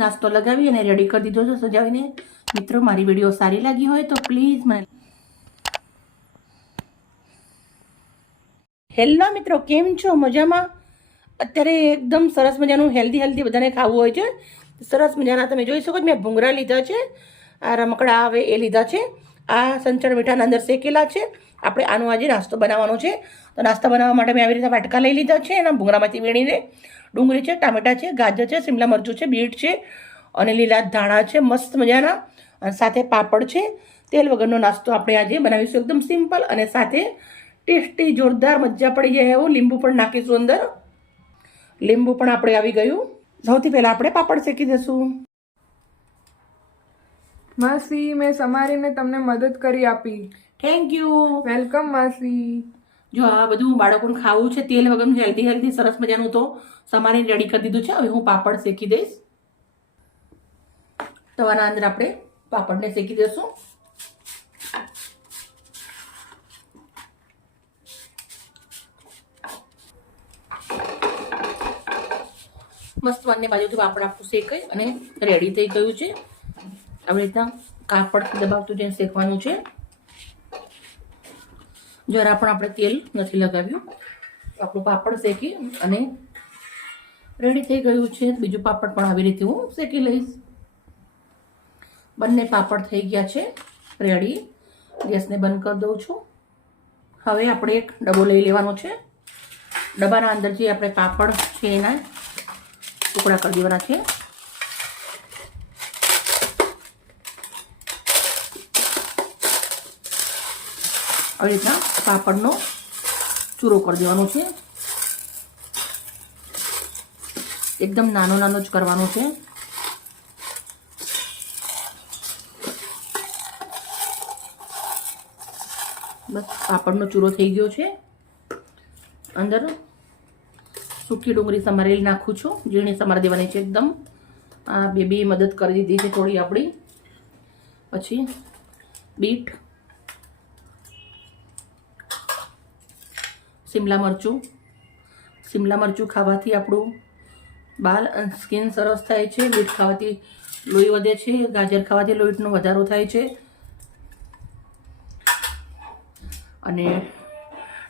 નાસ્તો લગાવી અને રેડી કરી દીધો છે સજાવીને. મિત્રો, મારી વિડીયો સારી લાગી હોય તો પ્લીઝ મને. હેલો મિત્રો, કેમ છો? મજામાં? અત્યારે એકદમ સરસ મજાનું હેલ્ધી બધાને ખાવું હોય છે. સરસ મજાના તમે જોઈ શકો છો, મેં ભૂંગળા લીધા છે, આ રમકડા આવે એ લીધા છે, આ સંચળ મીઠાના અંદર શેકેલા છે. આપણે આનો આજે નાસ્તો બનાવવાનો છે. તો નાસ્તા બનાવવા માટે મેં આવી રીતે વાટકા લઈ લીધા છે, એના ભૂંગળામાંથી વીણીને. ડુંગળી છે, ટામેટા છે, ગાજર છે, શિમલા મરચું છે, બીટ છે અને લીલા ધાણા છે મસ્ત મજાના, અને સાથે પાપડ છે. તેલ વગરનો નાસ્તો આપણે આજે બનાવીશું, એકદમ સિમ્પલ અને સાથે ટેસ્ટી, જોરદાર, મજા પડી જાય એવું. લીંબુ પણ નાખીશું અંદર. લીંબુ પણ આપણે આવી ગયું. સૌથી પહેલાં આપણે પાપડ શેકી દઈશું. માસી, મેં સમારીને તમને મદદ કરી આપી. Thank you. વેલકમ માસી. જો આ બધું બાળકોને ખાવું છે, તેલ વગરનું હેલ્ધી સરસ મજાનું, તો સમારીને રેડી કરી દીધું છે. હવે હું પાપડ શેકી દઈશ. તવાના અંદર આપણે પાપડને શેકી દઈશું. મસ્ત બંને બાજુથી પાપડ આપણું શેકાઈ અને રેડી થઈ ગયું છે. આવી રીતના કાપડ દબાવતું જઈને શેકવાનું છે. જરા પણ આપણે તેલ નથી લગાવ્યું. આપણું પાપડ શેકી અને રેડી થઈ ગયું છે. બીજું પાપડ પણ આવી રીતે હું શેકી લઈશ. બંને પાપડ થઈ ગયા છે રેડી. ગેસને બંધ કરી દઉં છું. હવે આપણે એક ડબ્બો લઈ લેવાનો છે. ડબ્બાના અંદર જે આપણે પાપડ છે એના ટુકડા કરી દેવાના છે. આવી રીતના પાપડનો ચૂરો કરી દેવાનો છે. એકદમ નાનો નાનો જ કરવાનો છે. બસ પાપડનો ચૂરો થઈ ગયો છે. અંદર સૂકી ડુંગળી સમારેલી નાખું છું. ઝીણી સમારી દેવાની છે એકદમ. આ બેબી મદદ કરી દીધી છે થોડી આપણી. પછી બીટ, શિમલા મરચું ખાવાથી આપણું બાલ અને સ્કિન સરસ થાય છે. બીટ ખાવાથી લોહી વધે છે. ગાજર ખાવાથી લોહીનો વધારો થાય છે. અને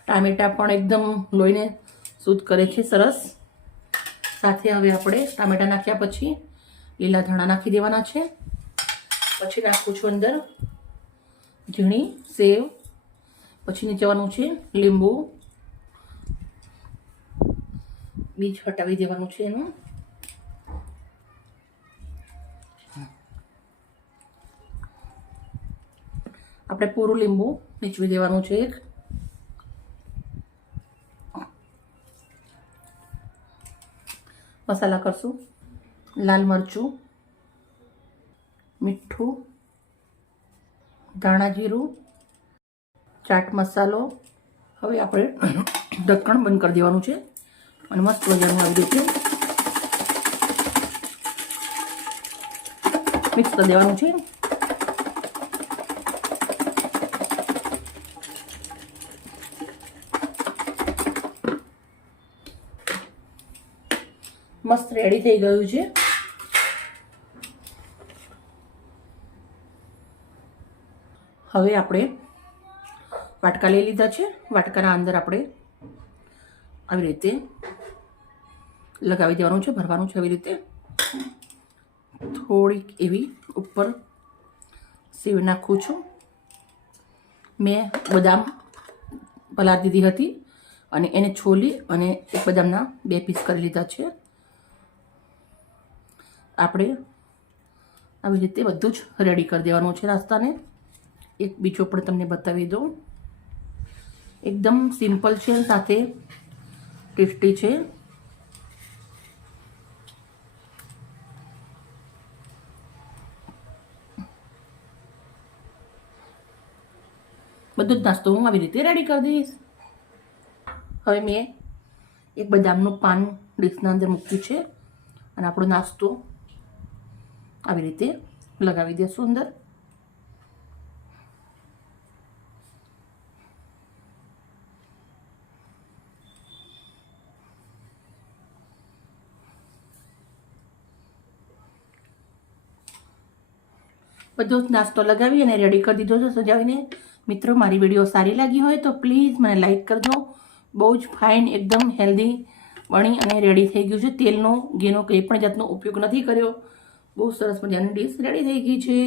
ટામેટા પણ એકદમ લોહીને શુદ્ધ કરે છે સરસ. સાથે હવે આપણે ટામેટા નાખ્યા પછી લીલા ધાણા નાખી દેવાના છે. પછી નાખું છું અંદર ઝીણી સેવ. પછી નીચેવાનું છે લીંબુ. બીજ હટાવી દેવાનું છે એનું. આપણે પૂરું લીંબુ નીચવી દેવાનું છે એક. મસાલા કરશું. લાલ મરચું, મીઠું, ધાણા જીરું, ચાટ મસાલો. હવે આપણે ઢક્કણ બંધ કરી દેવાનું છે અને મસ્ત મજાનું આવી રીતે મિક્સ કરી દેવાનું છે. મસ્ત રેડી થઈ ગયું છે. હવે આપણે વાટકા લઈ લીધા છે. વાટકાના અંદર આપણે આવી રીતે લગાવી દેવાનું છે, ભરવાનું છે. આવી રીતે થોડીક એવી ઉપર સેવ નાખું છું. મેં બદામ પલાળી દીધી હતી અને એને છોલી અને એક બદામના 2 પીસ કરી લીધા છે. આપણે આવી રીતે બધું જ રેડી કરી દેવાનું છે નાસ્તાને. એક બીજો પણ તમને બતાવી દઉં. એકદમ સિમ્પલ છે, સાથે ટેસ્ટી છે. બધું જ નાસ્તો હું આવી રીતે રેડી કરી દઈશ. હવે મેં એક બદામનું પાન ડીશના અંદર મૂક્યું છે અને આપણો નાસ્તો આવી રીતે લગાવી દઈશું અંદર. બધો જ નાસ્તો લગાવી અને રેડી કરી દીધો છે સજાવીને. મિત્રો, મારી વિડીયો સારી લાગી હોય તો પ્લીઝ મને લાઈક કરજો. બહુ જ ફાઇન, એકદમ હેલ્ધી બની અને રેડી થઈ ગયું છે. તેલનો ઘીનો કંઈ પણ જાતનો ઉપયોગ નથી કર્યો. બહુ સરસ મજાની ડીશ રેડી થઈ ગઈ છે.